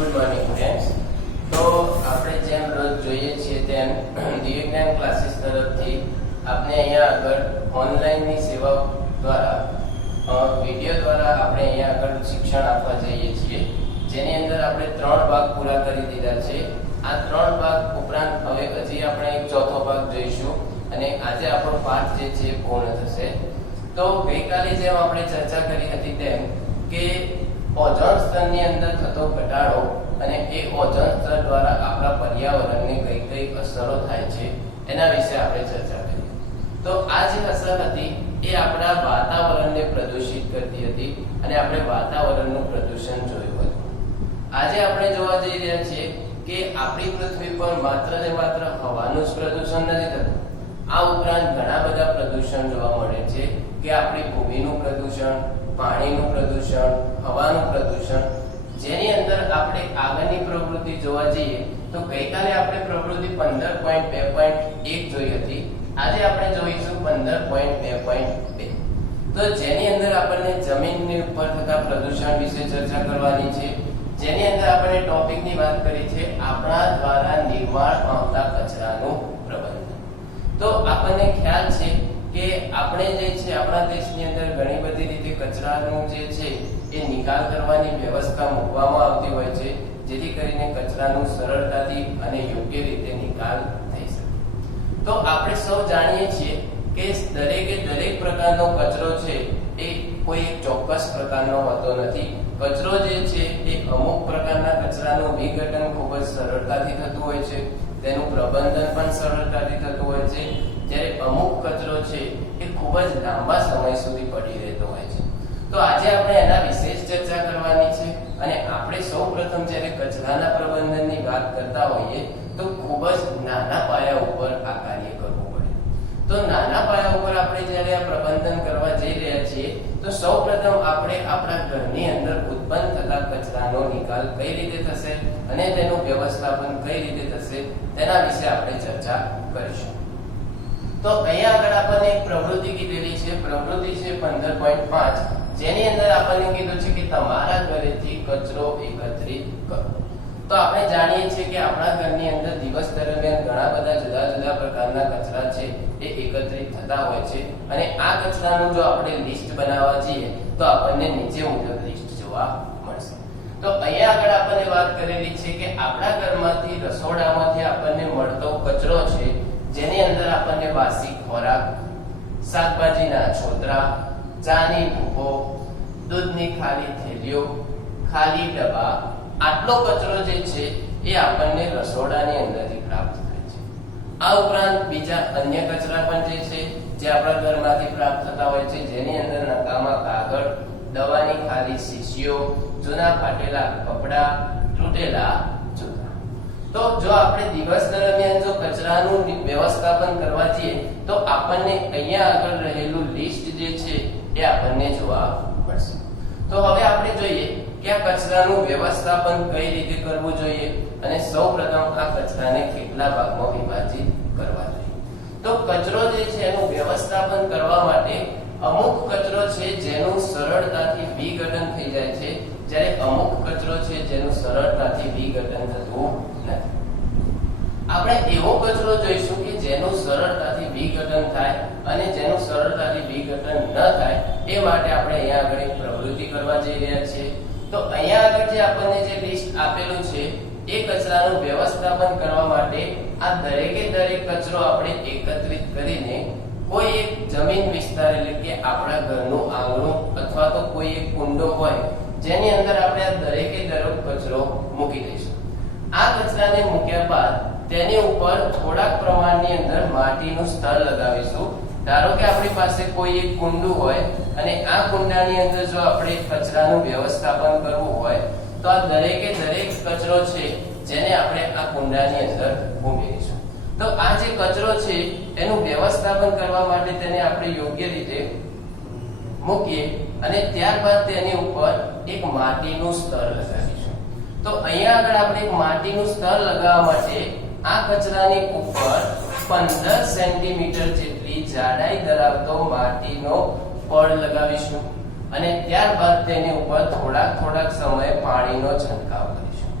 Good morning friends. તો આપણે જેમ રોજ જોઈએ છીએ તેમ દિવ્યજ્ઞાન ક્લાસીસ તરફથી આપણે અહીંયા આગળ ઓનલાઈનની સેવા દ્વારા વિડીયો દ્વારા આપણે અહીંયા આગળ શિક્ષણ આપવા જઈએ છીએ, જેની અંદર આપણે 3 ભાગ પૂરા કરી દીધા છે. આ 3 ભાગ ઉપરાંત હવે હજી આપણે એક ચોથો ભાગ જોઈશું અને આજે આપણો પાઠ જે છે પૂર્ણ થશે. તો ગઈકાલે જેમ આપણે ચર્ચા કરી હતી તેમ કે ઓઝોન સ્તરની અંદર થતો ઘટાડો અને એ ઓઝોન સ્તર દ્વારા આપણા પર્યાવરણને કઈ કઈ અસરો થાય છે એના વિશે આપણે ચર્ચા કરી. તો આ જે અસર હતી એ આપણા વાતાવરણને પ્રદૂષિત કરતી હતી અને આપણે વાતાવરણનું પ્રદૂષણ જોયું હતું. આજે આપણે જોવા જઈ રહ્યા છીએ કે આપણી પૃથ્વી પર માત્ર ને માત્ર હવાનું જ પ્રદૂષણ નથી થતું, આ ઉપરાંત ઘણા બધા પ્રદૂષણ જોવા મળે છે કે આપણી ભૂમિનું પ્રદૂષણ, પાણીનું પ્રદૂષણ, હવાનું પ્રદૂષણ, જેની અંદર આપણે આગળની પ્રવૃત્તિ જોવા જઈએ તો ગઈકાલે આપણે પ્રવૃત્તિ 15.2.1 જોઈ હતી. આજે આપણે જોઈશું 15.2.2. તો જેની અંદર આપણને જમીનની ઉપર થતા પ્રદૂષણ વિશે ચર્ચા કરવાની છે, જેની અંદર આપણે ટોપિકની વાત કરી છે આપણા દ્વારા નિર્માણ પામતા કચરાનું પ્રબંધન. તો આપણને ખ્યાલ છે કે આપણે જે છે આપણા દેશની અંદર ઘણી બધી રીતે કચરાનું જે છે એ નિકાલ કરવાની વ્યવસ્થા મૂકવામાં આવતી હોય છે, જેથી કરીને કચરાનું સરળતાથી અને યોગ્ય રીતે નિકાલ થઈ શકે. તો આપણે સૌ જાણીએ છીએ કે દરેક પ્રકારનો કચરો છે એ કોઈ એક ચોક્કસ પ્રકારનો હોતો નથી. કચરો જે છે એ અમુક પ્રકારના કચરાનું વિઘટન ખૂબ જ સરળતાથી થતું હોય છે, તેનું પ્રબંધન પણ સરળતાથી થતું હોય છે, જ્યારે અમુક કચરો છે એ ખૂબ જ લાંબા સમય સુધી પડી રહેતો હોય છે. તો આજે આપણે એના વિશેષ ચર્ચા કરવાની છે અને આપણે સૌપ્રથમ જ્યારે કચરાના પ્રબંધનની વાત કરતા હોઈએ તો ખૂબ જ નાના પાયા ઉપર આ કાર્ય કરવું પડે. તો નાના પાયા ઉપર આપણે જ્યારે આ પ્રબંધન કરવા જઈ રહ્યા છીએ તો સૌપ્રથમ આપણે આપણા ઘરની અંદર ઉત્પન્ન થતા કચરાનો નિકાલ કઈ રીતે થશે અને તેનું વ્યવસ્થાપન કઈ રીતે થશે તેના વિશે આપણે ચર્ચા કરીશું. તો અહીંયા આગળ આપણને એક પ્રવૃત્તિ કીધેલી છે, પ્રવૃત્તિ છે 15.5, જેની અંદર આપણને કીધું છે કે તમારા ઘરેથી કચરો એકત્રિત કરો. તો આપણે જાણીએ છીએ કે આપણા ઘરની અંદર દિવસ દરમિયાન ઘણા બધા જુદા જુદા પ્રકારના કચરા છે એ એકત્રિત થતા હોય છે અને આ કચરાનું જો આપણે લિસ્ટ બનાવવા જઈએ તો આપણને નીચે મુજબ લિસ્ટ જોવા મળશે. તો અહીંયા આગળ આપણને વાત કરેલી છે કે આપણા ઘરમાંથી રસોડામાંથી આપણને મળતો કચરો છે, જેની અંદર આપણને વાસી ખોરાક, શાકભાજીના છોતરા, ચાની ભૂકો, દૂધની ખાલી થેલીઓ, ખાલી ડબ્બા, આટલો કચરો જે છે એ આપણને રસોડાની અંદરથી પ્રાપ્ત થાય છે. આ ઉપરાંત બીજા અન્ય કચરા પણ જે છે જે આપણા ઘરમાંથી પ્રાપ્ત થતા હોય છે, જેની અંદર નકામા કાગળ, દવાની ખાલી શીશીઓ, જૂના ફાટેલા કપડા, તૂટેલા જૂતા. તો જો આપણે દિવસ દરમિયાન જો કચરાનું વ્યવસ્થાપન કરવા જઈએ તો આપણને અહીંયા આગળ રહેલું લિસ્ટ જે છે એ આપણને જોવા મળશે. તો હવે આપણે જોઈએ કે આ કચરાનું વ્યવસ્થાપન કઈ રીતે કરવું જોઈએ અને સૌપ્રથમ આ કચરાને કેટલા ભાગમાં વિભાજિત કરવા જોઈએ. તો કચરો જે છે એનું વ્યવસ્થાપન કરવા માટે અમુક કચરો છે જેનું સરળતાથી વિઘટન થઈ જાય છે, જ્યારે અમુક કચરો છે જેનું સરળતાથી વિઘટન થતું નથી. આપણે એવો કચરો જોઈશું કે જેનું સરળતાથી વિઘટન થાય અને જેનું સરળતાથી વિઘટન ન થાય એ માટે આપણે અહીંયા આગળ એક પ્રવૃત્તિ કરવા જઈ રહ્યા છીએ. તો અહીંયા આગળ જે આપણને જે લિસ્ટ આપેલું છે એ કચરાનું વ્યવસ્થાપન કરવા માટે આ દરેકે દરેક કચરો આપણે એકત્રિત કરીને કોઈ એક જમીન વિસ્તાર એટલે કે આપણા ઘરનું આંગણું અથવા તો કોઈ એક કુંડો હોય જેની અંદર આપણે આ દરેકે દરેક કચરો મૂકી દઈશું. આ કચરાને મૂક્યા બાદ તેની ઉપર થોડાક પ્રમાણની અંદર માટીનું સ્તર લગાવીશું. ધારો કે આપણી પાસે કોઈ એક કુંડું હોય અને આ કુંડાની અંદર જો આપણે કચરાનું વ્યવસ્થાપન કરવું હોય તો આ દરેકે દરેક કચરો છે જેને આપણે આ કુંડાની અંદર ઉમેરીશું. તો આ જે કચરો છે એનું વ્યવસ્થાપન કરવા માટે તેને આપણે યોગ્ય રીતે મૂકીએ અને ત્યારબાદ તેની ઉપર એક માટીનું સ્તર લગાવીશું. તો અહીંયા આગળ આપણે એક માટીનું સ્તર લગાવવા માટે આ કચરાની ઉપર 15 સેન્ટીમીટર જેટલી જાડાઈ ધરાવતો માટીનો પડ લગાવીશું અને ત્યારબાદ તેની ઉપર થોડાક સમય પાણીનો છંટકાવ કરીશું.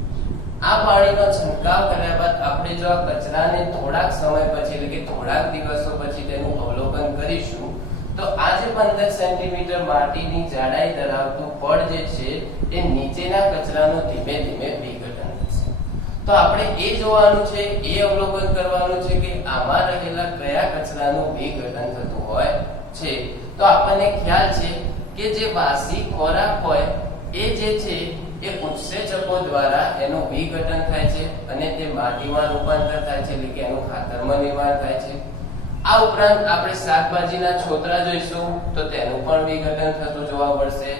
આ પાણીનો છંટકાવ કર્યા બાદ આપણે જો આ કચરાને થોડાક સમય પછી એટલે કે થોડાક દિવસો પછી તેનું અવલોકન કરીશું તો આ જે 15 સેન્ટીમીટર માટીની જાડાઈ ધરાવતું પડ જે છે એ નીચેના કચરાનું ધીમે ધીમે વિઘટન થશે. તો આપણે એ જોવાનું છે, એ અવલોકન કરવાનું છે કે આમાં રહેલા કયા કચરાનું વિઘટન થતું હોય છે. તો આપણને ખ્યાલ છે કે જે વાસી ખોરાક હોય એ જે છે એ ઉત્સેચકો દ્વારા એનું વિઘટન થાય છે અને તે માટીમાં રૂપાંતર થાય છે એટલે કે એનું ખાતરમાં નિર્માણ થાય છે. આ ઉપરાંત આપણે શાકભાજીના છોતરા જોઈશું તો તેનું પણ વિઘટન થતું જોવા મળશે.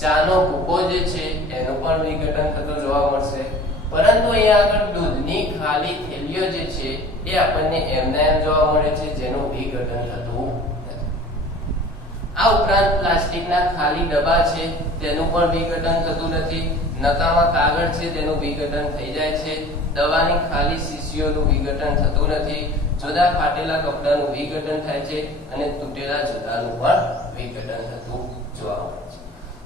ચાનો ભૂકો જે છે એનું પણ વિઘટન થતું જોવા મળશે. પરંતુ અહીંયા આગળ દૂધની ખાલી થેલીઓ જે છે એ આપણને એમના એમ જોવા મળે છે જેનું વિઘટન થતું નથી. આ ઉપરાંત પ્લાસ્ટિકના ખાલી ડબ્બા છે તેનું પણ વિઘટન થતું નથી. નકામા કાગળ છે તેનું વિઘટન થઈ જાય છે. દવાની ખાલી શીશીઓનું વિઘટન થતું નથી. જુદા ફાટેલા કપડાનું વિઘટન થાય છે અને તૂટેલા જૂતાનું પણ વિઘટન થતું જોવા મળે છે.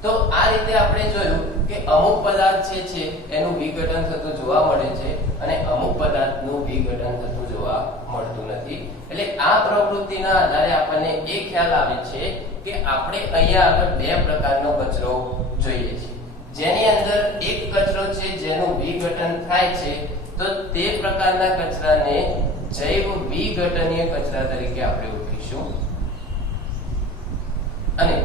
તો આ રીતે આપણે જોયું કે અમુક પદાર્થ છે એનું વિઘટન થતું જોવા મળે છે અને અમુક પદાર્થનું વિઘટન થતું જોવા મળતું નથી. એટલે આ પ્રવૃત્તિના આધારે આપણને એ ખ્યાલ આવે છે કે આપણે અહીંયા આગળ બે પ્રકારનો કચરો જોઈએ છે. જેની અંદર એક કચરો છે જેનું વિઘટન થાય છે તો તે પ્રકારના કચરાને જૈવ વિઘટનીય કચરા તરીકે આપણે ઓળખીશું અને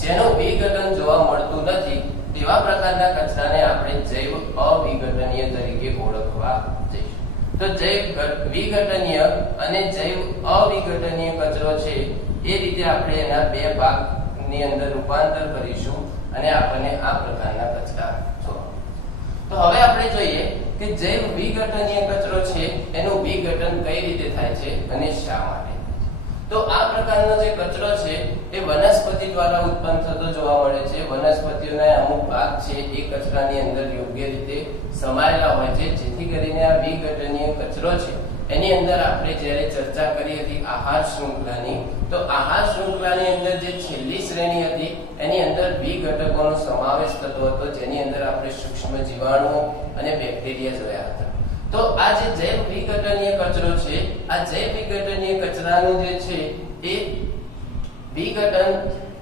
જેનું વિઘટન જોવા મળતું નથી તેવા પ્રકારના કચરાને આપણે જૈવ અવિઘટનીય તરીકે ઓળખવા જઈશું. તો જૈવ વિઘટનીય અને જૈવ અવિઘટનીય કચરો છે એ રીતે આપણે એના બે ભાગની અંદર રૂપાંતર કરીશું અને આપણને આ પ્રકારના કચરા જોવા. તો હવે આપણે જોઈએ કે જૈવ વિઘટનીય કચરો છે એનું વિઘટન કઈ રીતે થાય છે અને શા માટે. તો આ પ્રકારનો જે કચરો છે એ વનસ્પતિ દ્વારા ઉત્પન્ન થતો જોવા મળે છે. વનસ્પતિઓના અમુક ભાગ છે એ કચરાની અંદર યોગ્ય રીતે સમાયેલા હોય છે જેથી કરીને આ વિઘટનીય કચરો છે એની અંદર આપણે જ્યારે ચર્ચા કરી હતી આહાર શૃંખલાની, તો આહાર શૃંખલાની અંદર જે છેલ્લી શ્રેણી હતી એની અંદર વિઘટકોનો સમાવેશ થતો હતો જેની અંદર આપણે સૂક્ષ્મ જીવાણુઓ અને બેક્ટેરિયા જોયા હતા. તો આ જે જૈવ વિઘટનીય કચરો છે, આ જૈવ વિઘટનીય કચરાનું જે છે એ વિઘટન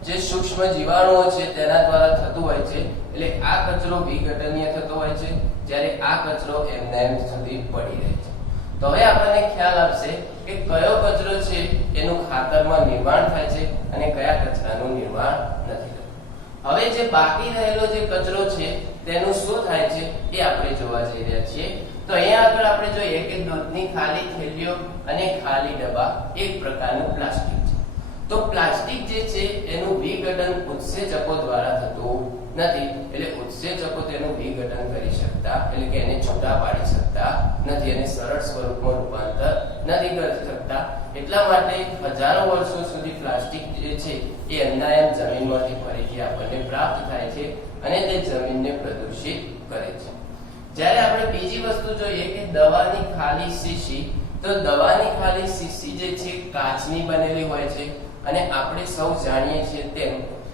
જે સૂક્ષ્મ જીવાણુઓ છે તેના દ્વારા થતું હોય છે. એટલે આ કચરો વિઘટનીય થતો હોય છે જ્યારે આ કચરો એમને એમ સુધી પડી રહે છે. તો હવે આપણને ખ્યાલ આવશે કે કયો કચરો છે એનું ખાતરમાં નિર્માણ થાય છે અને કયા કચરાનું નિર્માણ નથી થતું. હવે જે બાકી રહેલો જે કચરો છે તેનું શું થાય છે એ આપણે જોવા જઈ રહ્યા છીએ. તો અહીંયા આગળ આપણે જોઈએ કે દૂધની ખાલી થેલીઓ અને ખાલી ડબ્બા એક પ્રકારનું પ્લાસ્ટિક છે. તો પ્લાસ્ટિક જે છે એનું વિઘટન ઉત્સેચકો દ્વારા થતું નથી. એટલે ઉત્સેચકો તેનું વિઘટન કરી શકતા એટલે કે એને છૂટા પાડી શકતા નથી અને સરળ સ્વરૂપમાં રૂપાંતર નથી કરી શકતા. એટલા માટે હજારો વર્ષો સુધી પ્લાસ્ટિક જે છે એ અંધાયમ જમીનમાંથી ફરીથી આપણને પ્રાપ્ત થાય છે અને તે જમીનને પ્રદૂષિત કરે છે. જ્યારે આપણે બીજી વસ્તુ જોઈએ કે દવાની ખાલી શીશી, તો દવાની ખાલી શીશી જે છે કાચની બનેલી હોય છે અને આપણે સૌ જાણીએ છીએ તેમ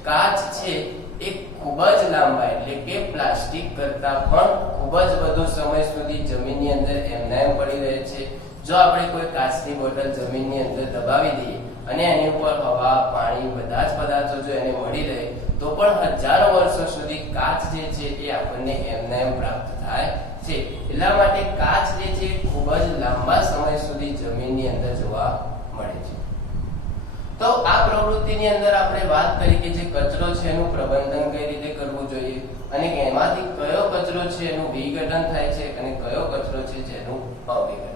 કાચ છે એ ખૂબ જ લાંબા એટલે કે પ્લાસ્ટિક કરતા પણ ખૂબ જ વધુ સમય સુધી જમીનની અંદર એમના એમ પડી રહે છે. જો આપણે કોઈ કાચની બોટલ જમીનની અંદર દબાવી દઈએ અને એની ઉપર હવા, પાણી બધા જ પદાર્થો જો એને મળી રહે તો પણ હજારો વર્ષો સુધી કાચ જે છે એ આપણને એમના એમ પ્રાપ્ત થાય છે. એટલા માટે કાચ જે છે ખૂબ જ લાંબા સમય સુધી જમીનની અંદર જોવા મળે છે. તો આ પ્રવૃત્તિની અંદર આપણે વાત કરી કે જે કચરો છે એનું પ્રબંધન કઈ રીતે કરવું જોઈએ અને એમાંથી કયો કચરો છે એનું વિઘટન થાય છે અને કયો કચરો છે જેનું અવિઘટન.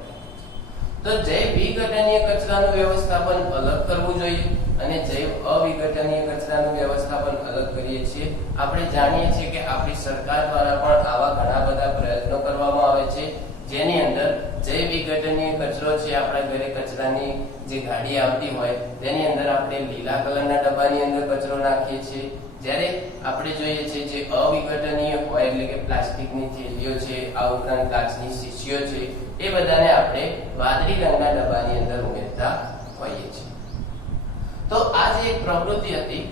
તો જૈવ વિઘટનીય કચરાનું વ્યવસ્થાપન અલગ કરવું જોઈએ અને જૈવ અવિઘટનીય કચરાનું વ્યવસ્થાપન અલગ કરીએ છીએ. આપણે જાણીએ છીએ કે આપણી સરકાર દ્વારા પણ આવા ઘણા બધા પ્રયત્નો કરવામાં આવે છે જેની અંદર જૈવ વિઘટનીય કચરો છે આપણા ઘરે કચરાની જે ગાડી આવતી હોય તેની અંદર આપણે લીલા કલરના ડબ્બાની અંદર કચરો નાખીએ છીએ. જ્યારે આપણે જોઈએ છીએ જે અવિઘટનીય હોય એટલે કે પ્લાસ્ટિકની થેલીઓ છે, આ ઉપરાંત કાચની શીશીઓ છે, એ બધાને આપણે વાદળી રંગના ડબ્બાની અંદર ઉમેરતા હોઈએ છીએ. તો આ જે એક પ્રવૃત્તિ હતી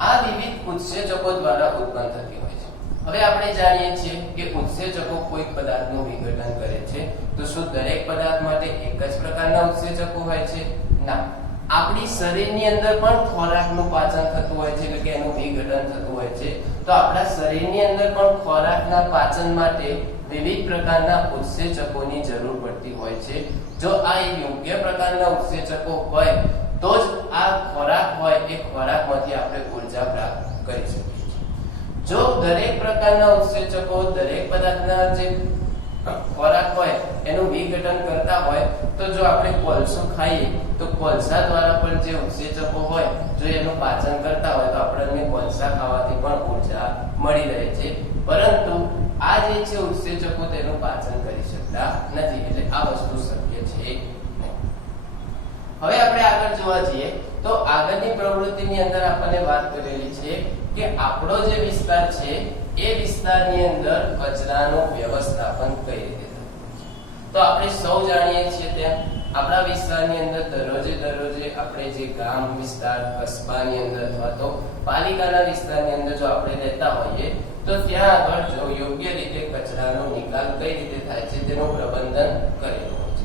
આ વિવિધ ઉત્સેચકો દ્વારા ઉત્પન્ન થતી હોય છે. હવે આપણે જાણીએ છીએ કે ઉત્સેચકો કોઈક પદાર્થનું વિઘટન કરે છે, તો શું દરેક પદાર્થ માટે એક જ પ્રકારના ઉત્સેચકો હોય છે? ના. આપણી શરીરની અંદર પણ ખોરાકનું પાચન થતું હોય છે, એટલે કે એનું વિઘટન થતું હોય છે. તો આપણા શરીરની અંદર પણ ખોરાકના પાચન માટે વિવિધ પ્રકારના ઉત્સેચકોની જરૂર પડતી હોય છે. જો આ યોગ્ય પ્રકારના ઉત્સેચકો હોય તો જ આ ખોરાક હોય એ ખોરાકમાંથી આપણે ઊર્જા પ્રાપ્ત કરી શકીએ છીએ. જો દરેક પ્રકારના ઉત્સેચકો દરેક પદાર્થના જે ખોરાક હોય એનું વિઘટન કરતા હોય, તો જો આપણે કોલસો ખાઈએ તો કોલસા દ્વારા પણ જે ઉત્સેચકો હોય જો એનું પાચન કરતા હોય તો આપણને કોલસા ખાવાથી પણ ઊર્જા મળી રહે છે. પરંતુ આ જે છે ઉત્સેચકો તેનું પાચન કરી શકતા નથી, એટલે આ વસ્તુ શક્ય છે નહીં. હવે આપણે આગળ જોવા જઈએ તો આગળની પ્રવૃત્તિની અંદર આપણને વાત કરેલી છે કે આપણો જે વિસ્તાર છે એ વિસ્તારની અંદર કચરાનું વ્યવસ્થાપન કઈ રીતે થતું છે. તો આપણે સૌ જાણીએ છીએ તેમ આપણા વિસ્તારની અંદર દરરોજે આપણે જે ગામ વિસ્તાર કસ્બાની અંદર અથવા તો પાલિકાના વિસ્તારની અંદર જો આપણે રહેતા હોઈએ તો ત્યાં આગળ જો યોગ્ય રીતે કચરાનો નિકાલ કઈ રીતે થાય છે તેનું પ્રબંધન કરેલું હોય છે,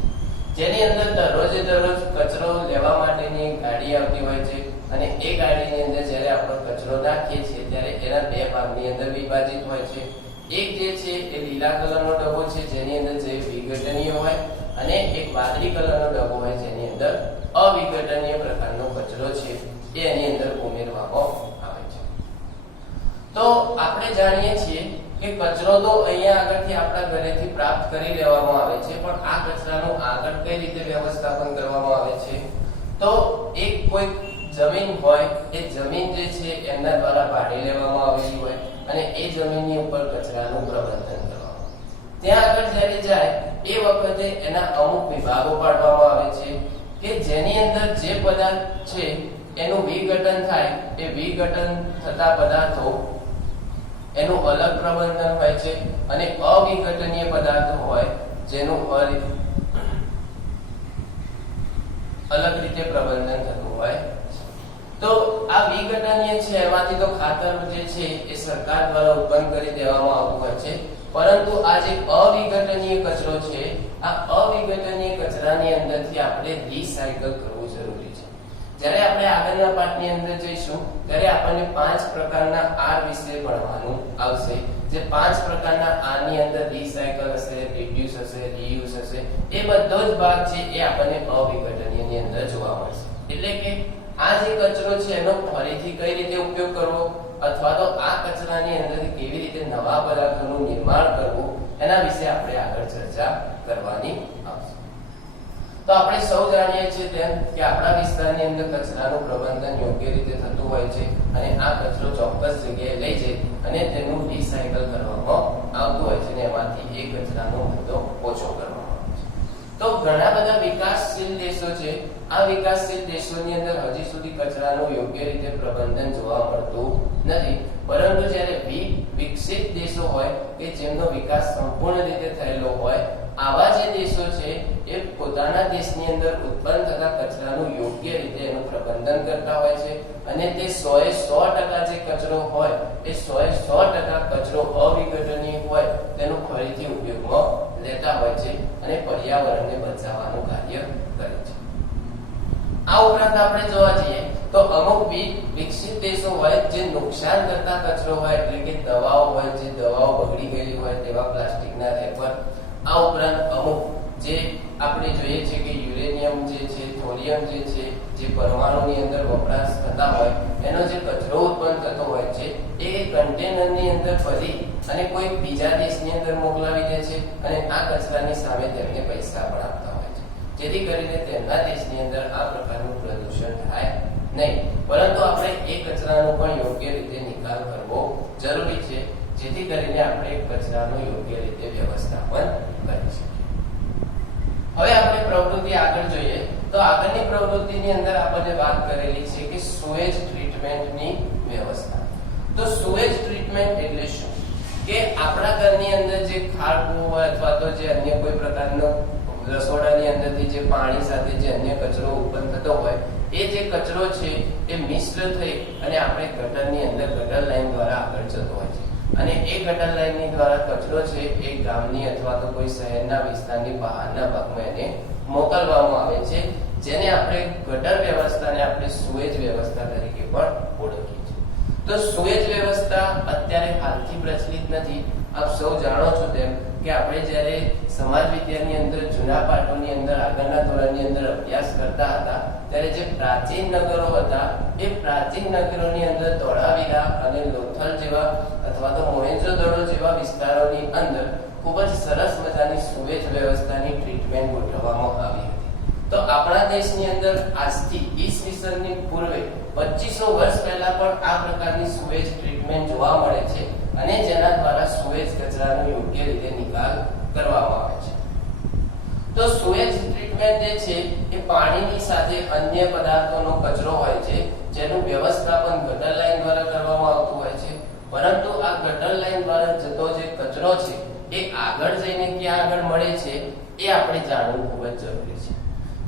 જેની અંદર દરરોજ કચરો લેવા માટેની ગાડી આવતી હોય છે અને એ ગાડીની અંદર જ્યારે આપણે કચરો નાખીએ છીએ ત્યારે એના બે ભાગની અંદર વિભાજિત હોય છે. એક જે છે એ લીલા કલરનો ડબ્બો છે જેની અંદર જે વિઘટનીય હોય અને એક વાદળી કલરનો ડબ્બો હોય જેની અંદર અવિઘટનીય પ્રકારનો કચરો છે એ એની અંદર ઉમેરવામાં આવે છે. તો આપણે જાણીએ છીએ કે કચરો તો અહીંયા આગળથી આપણા ઘરેથી પ્રાપ્ત કરી લેવામાં આવે છે, પણ આ કચરાનું આગળ કઈ રીતે વ્યવસ્થાપન કરવામાં આવે છે? તો એક કોઈ જમીન હોય એ જમીન જે છે એમના દ્વારા ભાડે લેવામાં આવેલી હોય અને એ જમીનની ઉપર કચરાનું પ્રબંધન કરવામાં. ત્યાં આગળ જ્યારે જાય એ વખતે એના અમુક વિભાગો પાડવામાં આવે છે કે જેની અંદર જે પદાર્થ છે એનું વિઘટન થાય, એ વિઘટન થતા પદાર્થો એનું અલગ પ્રબંધન હોય છે અને અવિઘટનીય પદાર્થો હોય જેનું અલગ રીતે પ્રબંધન થતું હોય. તો આ વિઘટનીય છે એમાંથી તો ખાતર જે છે એ સરકાર દ્વારા ઉત્પન્ન કરી દેવામાં આવતું હોય છે, પરંતુ આ જે અવિઘટનીય કચરો છે આ અવિઘટનીય કચરાની અંદરથી આપણે રિસાયકલ કરવું જરૂરી છે. જ્યારે આપણે આગળના પાઠની અંદર જઈશું ત્યારે આપણને 5 પ્રકારના આર વિશે ભણવાનું આવશે. જે 5 પ્રકારના આર ની અંદર રિસાયકલ હશે, રિડ્યુસ હશે, રીયુઝ હશે, એ બધો જ ભાગ છે એ આપણને અવિઘટનીય ની અંદર જોવા મળશે. એટલે કે આ જે કચરો છે એનો ફરીથી કઈ રીતે ઉપયોગ કરવો અથવા તો આ કચરાની અંદરથી કેવી રીતે નવા પદાર્થોનું નિર્માણ કરવું એના વિશે આપણે આગળ ચર્ચા કરવાની આવશે. તો આપણે સૌ જાણીએ છીએ તેમ કે આપણા વિસ્તારની અંદર કચરાનું પ્રબંધન યોગ્ય રીતે થતું હોય છે અને આ કચરો ચોક્કસ જગ્યાએ લઈ જઈ અને તેનું રિસાયકલ કરવામાં આવતું હોય છે અને એમાંથી એ કચરાનો મુદ્દો ઓછો કરવામાં આવે છે. તો ઘણા બધા વિકાસશીલ દેશો છે, આ વિકાસશીલ દેશોની અંદર હજી સુધી કચરાનું યોગ્ય રીતે પ્રબંધન જોવા મળતું નથી, પરંતુ જ્યારે વિકસિત દેશો હોય કે જેમનો વિકાસ સંપૂર્ણ રીતે થયેલો હોય આવા જે દેશો છે એ પોતાના દેશની અંદર ઉત્પન્ન થતા કચરાનું યોગ્ય રીતે એનું પ્રબંધન કરતા હોય છે અને તે 100% જે કચરો હોય એ 100% કચરો અવિઘટનીય હોય તેનો ફરીથી ઉપયોગમાં લેતા હોય છે અને પર્યાવરણને બચાવવાનું કાર્ય કરે છે. આ ઉપરાંત આપણે જોવા જઈએ તો અમુક વિકસિત દેશો હોય જે નુકસાન કરતા કચરો હોય, એટલે કે દવાઓ હોય, જે દવાઓ બગડી ગયેલી હોય તેવા પ્લાસ્ટિકના રેપર, આ ઉપરાંત અમુક જે આપણે જોઈએ છે કે યુરેનિયમ જે છે, થોરિયમ જે છે, જે પરમાણુની અંદર વપરાશ થતા હોય એનો જે કચરો ઉત્પન્ન થતો હોય છે એ કન્ટેનરની અંદર ભરી અને કોઈ બીજા દેશની અંદર મોકલાવી દે છે અને આ કચરાની સામે તેમને પૈસા પણ આપતા હોય છે, જેથી કરીને તેમના દેશની અંદર આ પ્રકારનું પ્રદૂષણ થાય નહીં. પરંતુ આપણે એ કચરાનો પણ યોગ્ય રીતે નિકાલ કરવો જરૂરી છે, જેથી કરીને આપણે કચરાનું યોગ્ય રીતે વ્યવસ્થાપન કરી શકીએ. હવે આપણે પ્રવૃત્તિ આગળ જોઈએ તો આગળની પ્રવૃત્તિની અંદર આપણે વાત કરેલી છે કે સુએજ ટ્રીટમેન્ટની વ્યવસ્થા. તો સુએજ ટ્રીટમેન્ટ એટલે શું? કે આપણા ઘરની અંદર જે ખાડો હોય અથવા તો જે અન્ય કોઈ પ્રકારનો રસોડાની અંદરથી જે પાણી સાથે જે અન્ય કચરો ઉત્પન્ન થતો હોય એ જે કચરો છે એ મિશ્ર થઈ અને આપણે ગટરની અંદર ગટર લાઈન દ્વારા આગળ જતો હોય છે. અને એ ગટર લાઈનની દ્વારા કચરો છે એ ગામની અથવા તો કોઈ શહેરના વિસ્તારની બહારના ભાગમાં એને મોકલવામાં આવે છે, જેને આપણે ગટર વ્યવસ્થાને આપણે સુએજ વ્યવસ્થા તરીકે પણ ઓળખીએ છીએ. તો સુએજ વ્યવસ્થા અત્યારે હાલથી પ્રચલિત નથી. આપ સૌ જાણો છો તેમ કે આપણે જ્યારે સમાજ વિદ્યાની અંદર જૂના પાઠોની અંદર આગળના ધોરણની અંદર અભ્યાસ કરતા હતા ત્યારે જે પ્રાચીન નગરો હતા એ પ્રાચીન નગરોની અંદર ધોળાવીરા અને લોથલ જેવા અથવા તો મોહેંજો-દડો જેવા વિસ્તારોની અંદર ખૂબ જ સરસ મજાની સુએજ વ્યવસ્થાની ટ્રીટમેન્ટ ગોઠવવામાં આવી હતી. તો આપણા દેશની અંદર આજથી ઈસવીસનની પૂર્વે 2500 વર્ષ પહેલા પણ આ પ્રકારની સુએજ ટ્રીટમેન્ટ જોવા મળે છે અને જેના દ્વારા સુએજ કચરાનો યોગ્ય રીતે નિકાલ કરવામાં આવે છે. તો સુએજ ટ્રીટમેન્ટ જે છે એ પાણીની સાથે અન્ય પદાર્થોનો કચરો હોય છે, જેનું વ્યવસ્થાપન ગટર લાઈન દ્વારા કરવામાં આવતું હોય છે. પરંતુ આ ગટર લાઈન દ્વારા જતો જે કચરો છે એ આગળ જઈને ક્યાં આગળ મળે છે એ આપણે જાણવું ખૂબ જ જરૂરી છે.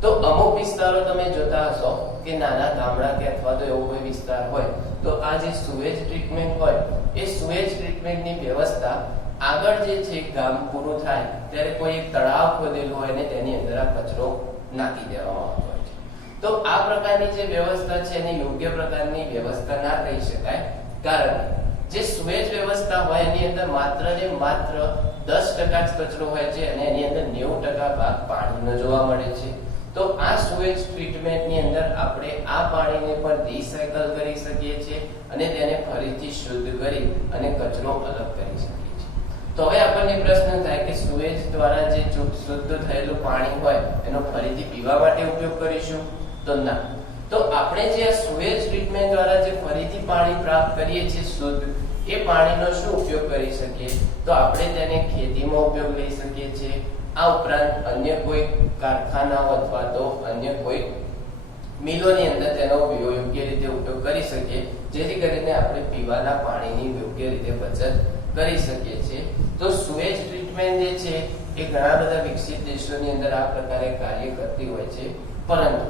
તો અમુક વિસ્તારો તમે જોતા હશો કે નાના ગામડા કે અથવા તો એવો કોઈ વિસ્તાર હોય તો આ જે સુએજ ટ્રીટમેન્ટ હોય એ સુએજ ટ્રીટમેન્ટની વ્યવસ્થા આગળ જે છે ગામ પૂરું થાય ત્યારે કોઈ એક તળાવ ખોદેલું હોય ને તેની અંદર આ કચરો નાખી દેવામાં આવતો હોય છે. તો આ પ્રકારની જે વ્યવસ્થા છે એને યોગ્ય પ્રકારની વ્યવસ્થા ના કહી શકાય, કારણ જે સુએજ વ્યવસ્થા હોય એની અંદર માત્ર ને માત્ર 10% જ કચરો હોય છે અને એની અંદર 90% ભાગ પાણીનો જોવા મળે છે. તો આ સુએજ ટ્રીટમેન્ટની અંદર આપણે આ પાણીને પણ રિસાયકલ કરી શકીએ છીએ અને તેને ફરીથી શુદ્ધ કરી અને કચરો અલગ કરી શકીએ છીએ. તો હવે આપણને પ્રશ્ન થાય કે સુએજ દ્વારા જે શુદ્ધ થયેલું પાણી હોય એનો ફરીથી પીવા માટે ઉપયોગ કરીશું? તો ના. તો આપણે જે આ સુએજ ટ્રીટમેન્ટ દ્વારા જે ફરીથી પાણી પ્રાપ્ત કરીએ છીએ શુદ્ધ, એ પાણીનો શું ઉપયોગ કરી શકીએ? તો આપણે તેને ખેતીમાં ઉપયોગ લઈ શકીએ છીએ. આ ઉપરાંત અન્ય કોઈ કારખાનાઓ અથવા તો અન્ય કોઈ મિલોની અંદર તેનો યોગ્ય રીતે ઉપયોગ કરી શકીએ, જેથી કરીને આપણે પીવાના પાણીની યોગ્ય રીતે બચત કરી શકીએ છીએ. તો સુએજ ટ્રીટમેન્ટ જે છે એ ઘણા બધા વિકસિત દેશોની અંદર આ પ્રકારે કાર્ય કરતી હોય છે, પરંતુ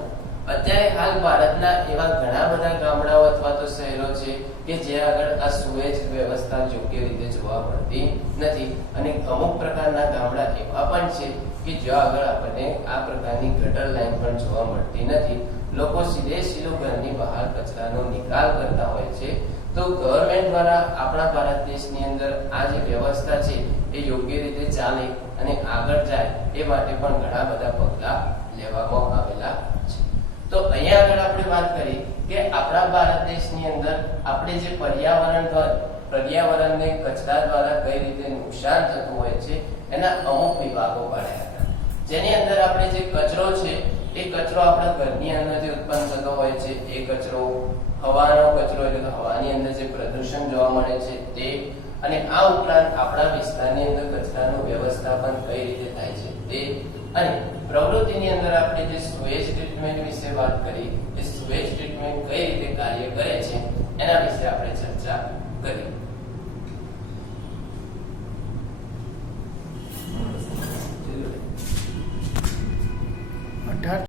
અત્યારે હાલ ભારતના એવા ઘણા બધા ગામડાઓ અથવા તો શહેરો છે કે જ્યાં આગળ આ સુએજ વ્યવસ્થા યોગ્ય રીતે જોવા મળતી નથી અને અમુક પ્રકારના ગામડા એવા પણ છે કે જ્યાં આગળ આપણને આ પ્રકારની ગટર લાઈન પણ જોવા મળતી નથી. લોકો સીધું ઘરની બહાર કચરાનો નિકાલ કરતા હોય છે. તો ગવર્નમેન્ટ દ્વારા આપણા ભારત દેશની અંદર આ જે વ્યવસ્થા છે એ યોગ્ય રીતે ચાલે અને આગળ જાય એ માટે પણ ઘણા બધા પગલાં લેવામાં આવેલા છે. તો અહીંયા આગળ આપણે વાત કરી કે આપણા ભારત દેશની અંદર આપણે જે પર્યાવરણને કચરા દ્વારા કઈ રીતે નુકસાન થતું હોય છે એના અમુક વિભાગો પાડ્યા હતા, જેની અંદર આપણે જે કચરો છે એ કચરો આપણા ઘરની અંદરથી ઉત્પન્ન થતો હોય છે, એ કચરો, હવાનો કચરો એટલે કે હવાની અંદર જે પ્રદૂષણ જોવા મળે છે તે, અને આ ઉપરાંત આપણા વિસ્તારની અંદર કચરાનું વ્યવસ્થાપન કઈ રીતે થાય છે તે, અને પ્રવૃત્તિની અંદર આપણે જે સુએજ ટ્રીટમેન્ટ વિશે વાત કરી, એ સુએજ ટ્રીટમેન્ટ કઈ રીતે કાર્ય કરે છે એના વિશે આપણે ચર્ચા કરી.